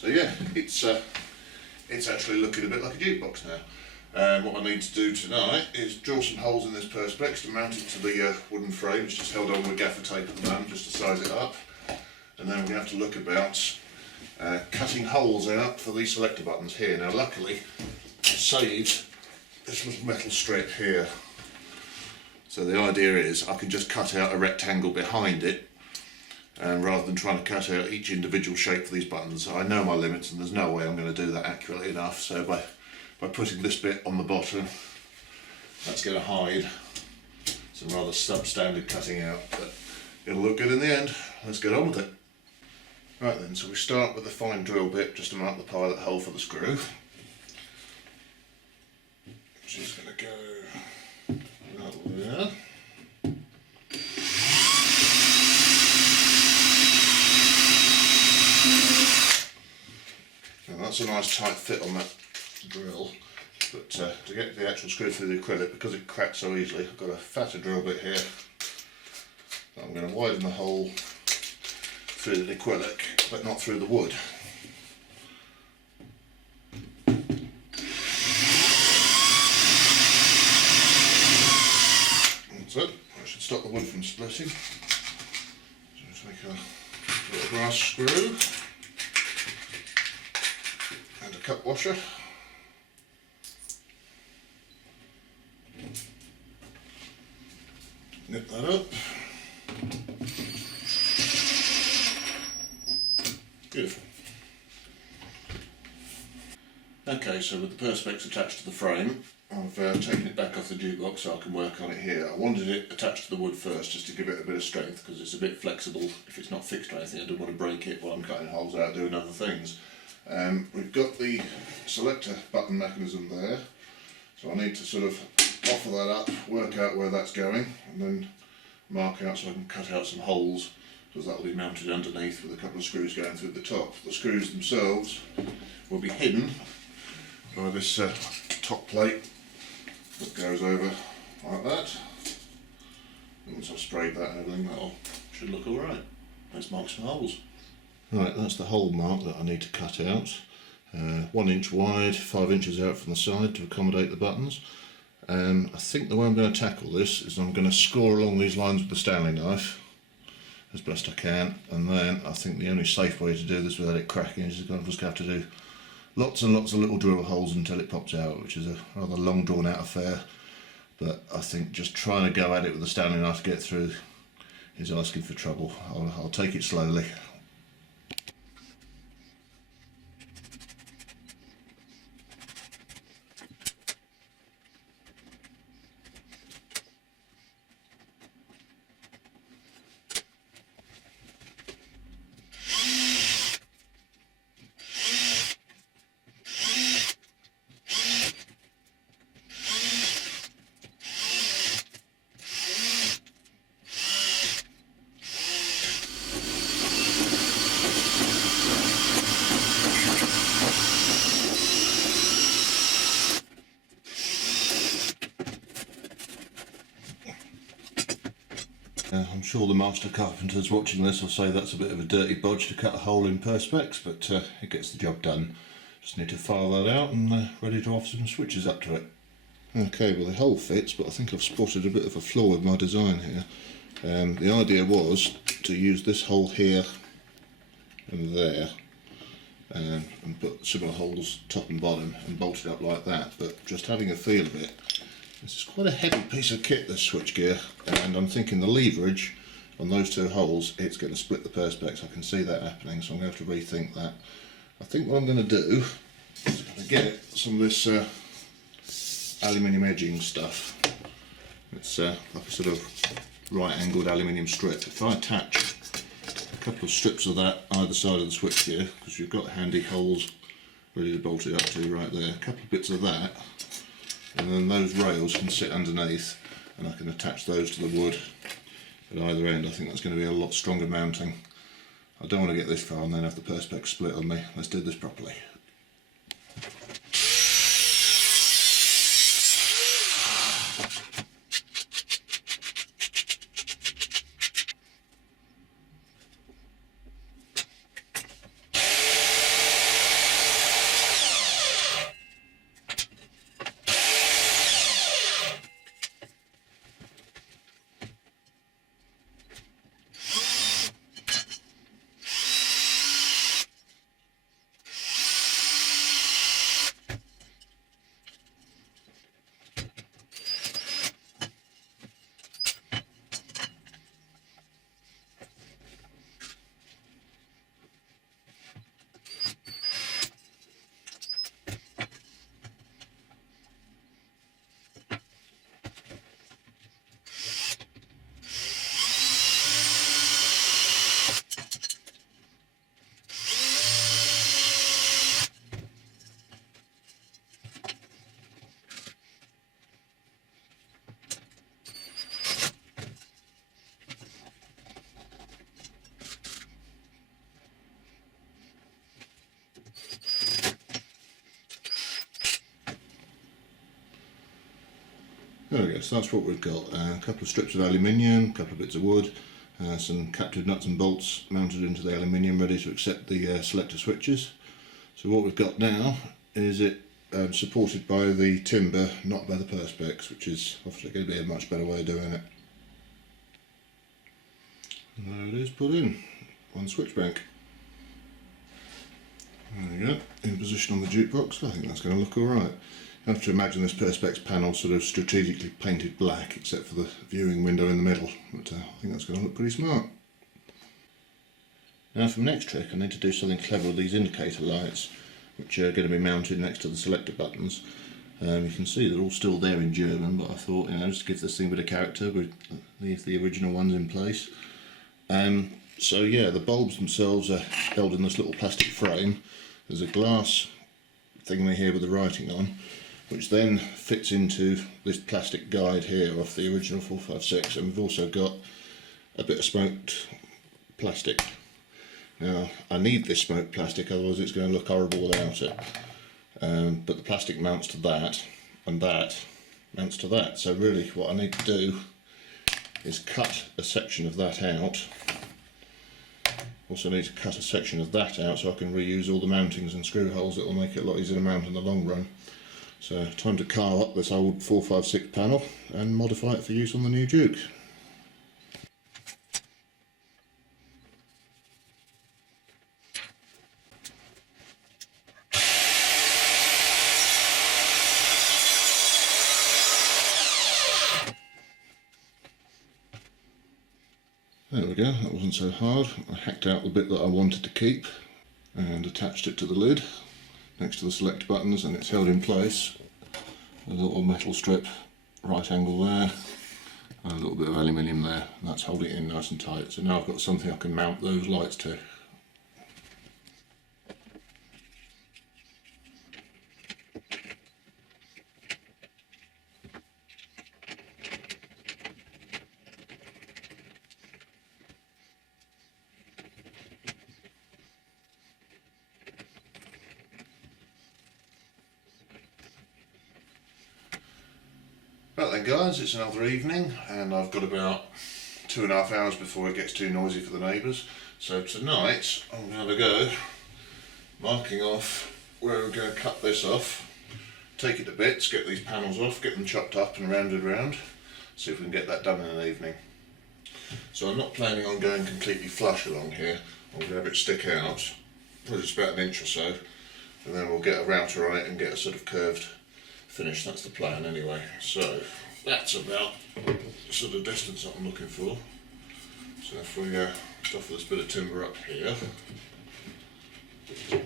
So yeah, it's actually looking a bit like a jukebox now. What I need to do tonight is drill some holes in this perspex to mount it to the wooden frame. It's just held on with gaffer tape at the moment just to size it up. And then we're going to have to look about cutting holes out for these selector buttons here. Now luckily I saved this little metal strip here. So the idea is I can just cut out a rectangle behind it, and rather than trying to cut out each individual shape for these buttons. I know my limits and there's no way I'm going to do that accurately enough. So by putting this bit on the bottom, that's going to hide some rather substandard cutting out, but it'll look good in the end. Let's get on with it. Right then, so we start with the fine drill bit just to mark the pilot hole for the screw. Just going to go right there. Now that's a nice tight fit on that drill, but to get the actual screw through the acrylic, because it cracks so easily, I've got a fatter drill bit here. So I'm going to widen the hole through the acrylic, but not through the wood. That's it. I should stop the wood from splitting. So just make a little brass screw and a cup washer. Nip that up. Beautiful. Okay, so with the perspex attached to the frame, I've taken it back off the jukebox so I can work on it here. I wanted it attached to the wood first just to give it a bit of strength, because it's a bit flexible. If it's not fixed or anything, I don't want to break it while I'm cutting holes out doing other things. We've got the selector button mechanism there, so I need to sort of offer that up, work out where that's going, and then mark out so I can cut out some holes, because that will be mounted underneath with a couple of screws going through the top. The screws themselves will be hidden by this top plate that goes over like that. And once I've sprayed that and everything, that should look alright. Let's mark some holes. Right, that's the hole mark that I need to cut out. 1 inch wide, 5 inches out from the side to accommodate the buttons. I think the way I'm going to tackle this is I'm going to score along these lines with the Stanley knife as best I can, and then I think the only safe way to do this without it cracking is I'm just going to have to do lots and lots of little drill holes until it pops out, which is a rather long drawn out affair, but I think just trying to go at it with the Stanley knife to get through is asking for trouble. I'll take it slowly. I'm sure the master carpenters watching this will say that's a bit of a dirty bodge to cut a hole in perspex, but it gets the job done. Just need to file that out and ready to offer some switches up to it. Okay, well the hole fits, but I think I've spotted a bit of a flaw with my design here. The idea was to use this hole here and there, and put similar holes top and bottom and bolt it up like that, but just having a feel of it, this is quite a heavy piece of kit, this switchgear, and I'm thinking the leverage on those two holes, it's going to split the perspex. I can see that happening, so I'm going to have to rethink that. I think what I'm going to do is I'm going to get some of this aluminium edging stuff. It's like a sort of right angled aluminium strip. If I attach a couple of strips of that either side of the switchgear, because you've got handy holes ready to bolt it up to right there, a couple of bits of that, and then those rails can sit underneath and I can attach those to the wood at either end. I think that's going to be a lot stronger mounting. I don't want to get this far and then have the perspex split on me. Let's do this properly. There we go, so that's what we've got. A couple of strips of aluminium, a couple of bits of wood, some captive nuts and bolts mounted into the aluminium ready to accept the selector switches. So what we've got now is it supported by the timber, not by the perspex, which is obviously going to be a much better way of doing it. And there it is put in, on switch bank. There we go, in position on the jukebox. I think that's going to look alright. You have to imagine this perspex panel sort of strategically painted black except for the viewing window in the middle, but I think that's going to look pretty smart. Now for the next trick I need to do something clever with these indicator lights, which are going to be mounted next to the selector buttons. You can see they're all still there in German, but I thought, just to give this thing a bit of character, we'd leave the original ones in place. So yeah, the bulbs themselves are held in this little plastic frame. There's a glass thingy here with the writing on, which then fits into this plastic guide here off the original 456, and we've also got a bit of smoked plastic. Now I need this smoked plastic, otherwise it's going to look horrible without it. But the plastic mounts to that, and that mounts to that, so really what I need to do is cut a section of that out. Also need to cut a section of that out so I can reuse all the mountings and screw holes. It will make it a lot easier to mount in the long run. So time to carve up this old 456 panel and modify it for use on the new Duke. There we go, that wasn't so hard. I hacked out the bit that I wanted to keep and attached it to the lid next to the select buttons, and it's held in place with a little metal strip, right angle there, and a little bit of aluminium there, and that's holding it in nice and tight. So now I've got something I can mount those lights to. Right then guys, it's another evening and I've got about 2.5 hours before it gets too noisy for the neighbours. So tonight I'm going to go marking off where we're going to cut this off, take it to bits, get these panels off, get them chopped up and rounded round, see if we can get that done in an evening. So I'm not planning on going completely flush along here. I'm going to have it stick out, probably just about an inch or so, and then we'll get a router on it and get a sort of curved finish. That's the plan anyway. So that's about the sort of distance that I'm looking for. So if we stuff this bit of timber up here,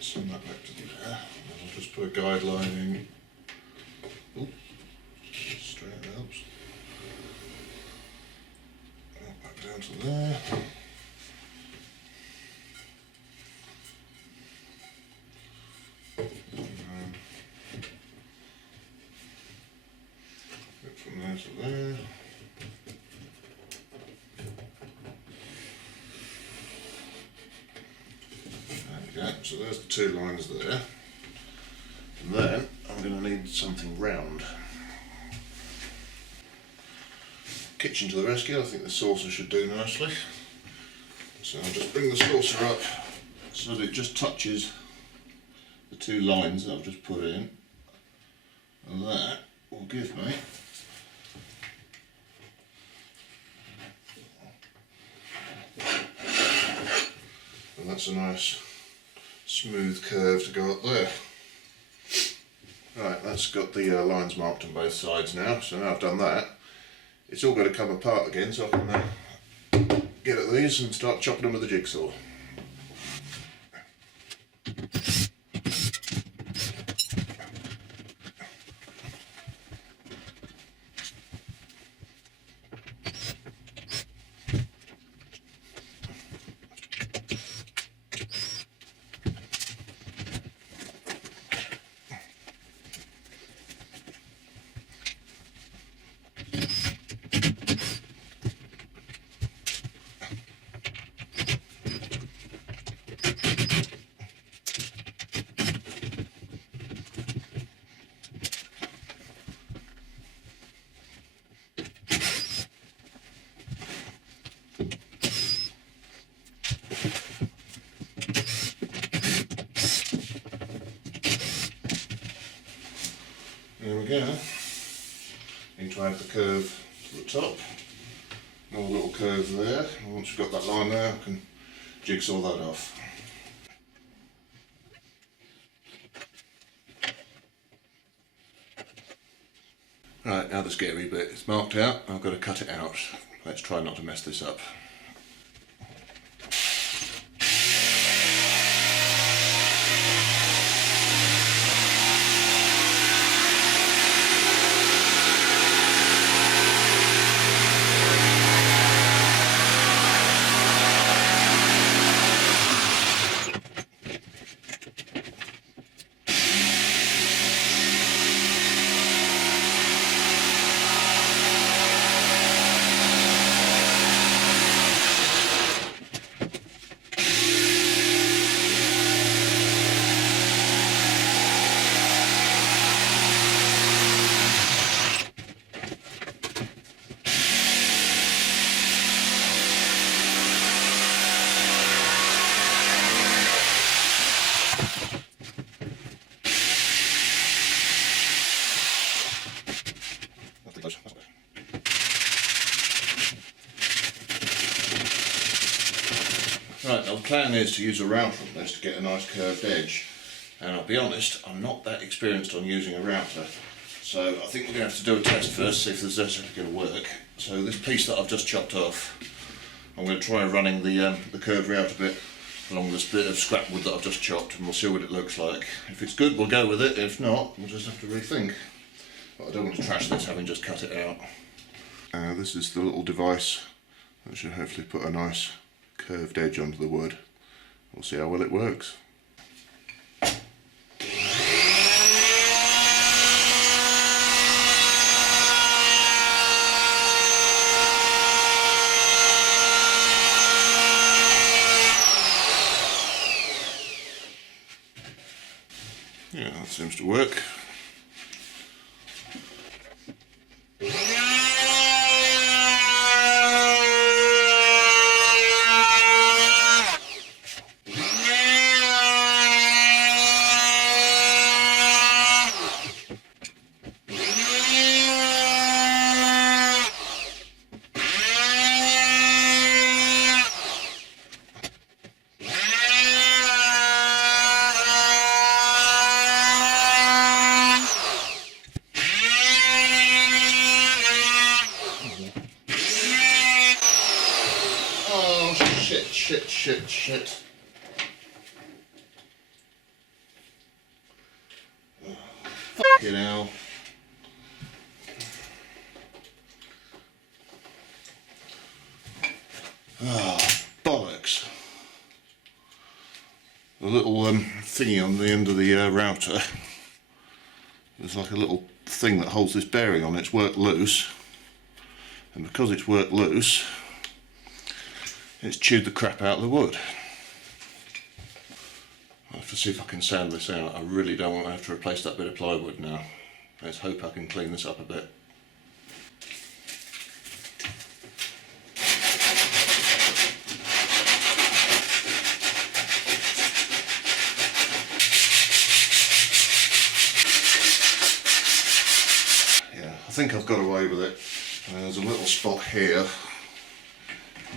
send that back to there, and I'll just put a guideline in. Oop, straight helps. Back down to there. From there to there. There we go, so there's the two lines there. And then I'm going to need something round. Kitchen to the rescue, I think the saucer should do nicely. So I'll just bring the saucer up so that it just touches the two lines that I've just put in. And that will give me and that's a nice smooth curve to go up there. Right, that's got the lines marked on both sides now, so now I've done that, it's all got to come apart again, so I can get at these and start chopping them with the jigsaw. There we go. Need to add the curve to the top. Another little curve there. And once we've got that line there, I can jigsaw that off. Right, now the scary bit. It's marked out. I've got to cut it out. Let's try not to mess this up. Right, now the plan is to use a router on this to get a nice curved edge, and I'll be honest, I'm not that experienced on using a router, so I think we're going to have to do a test first, see if this is actually going to work. So this piece that I've just chopped off, I'm going to try running the curved router bit along this bit of scrap wood that I've just chopped, and we'll see what it looks like. If it's good, we'll go with it. If not, we'll just have to rethink. But I don't want to trash this having just cut it out. This is the little device that should hopefully put a nice curved edge onto the wood. We'll see how well it works. Yeah, that seems to work. Shit. Fucking hell. Bollocks. The little thingy on the end of the router, there's like a little thing that holds this bearing on. It's worked loose, and because it's worked loose, it's chewed the crap out of the wood. I'll have to see if I can sand this out. I really don't want to have to replace that bit of plywood now. Let's hope I can clean this up a bit. Yeah, I think I've got away with it. There's a little spot here.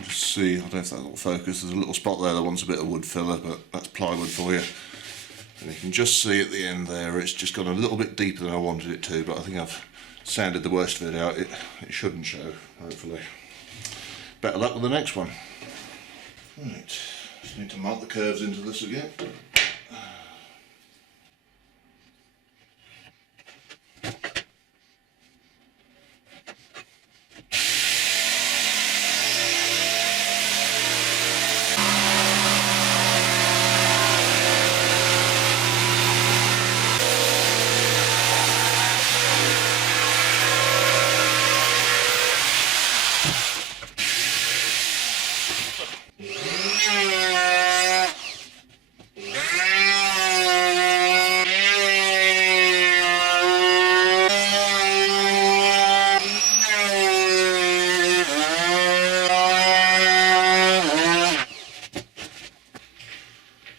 Just see, I don't know if that will focus, there's a little spot there that wants a bit of wood filler, but that's plywood for you. And you can just see at the end there, it's just gone a little bit deeper than I wanted it to, but I think I've sanded the worst of it out. It shouldn't show, hopefully. Better luck with the next one. Right, just need to mark the curves into this again.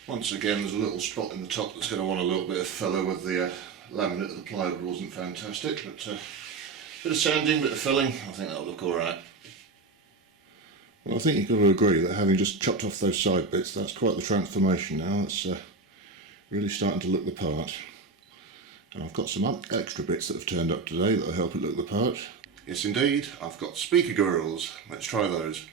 Once again, there's a little spot in the top that's going to want a little bit of filler with the laminate of the plywood wasn't fantastic, but bit of sanding, bit of filling, I think that'll look alright. Well, I think you've got to agree that having just chopped off those side bits, that's quite the transformation now. It's really starting to look the part. And I've got some extra bits that have turned up today that'll help it look the part. Yes indeed, I've got speaker grills. Let's try those.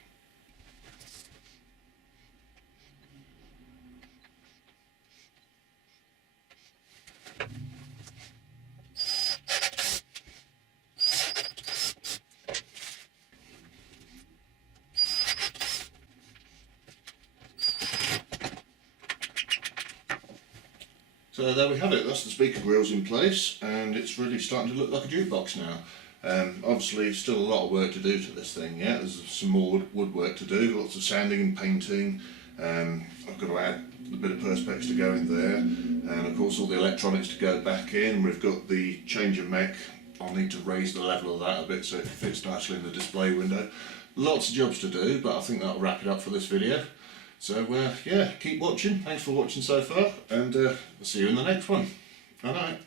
So there we have it, that's the speaker grills in place, and it's really starting to look like a jukebox now. Obviously still a lot of work to do to this thing yet. There's some more woodwork to do, lots of sanding and painting. I've got to add a bit of perspex to go in there, and of course all the electronics to go back in. We've got the change of mech. I'll need to raise the level of that a bit so it fits nicely in the display window. Lots of jobs to do, but I think that'll wrap it up for this video. So yeah, keep watching. Thanks for watching so far, and I'll see you in the next one. Bye bye.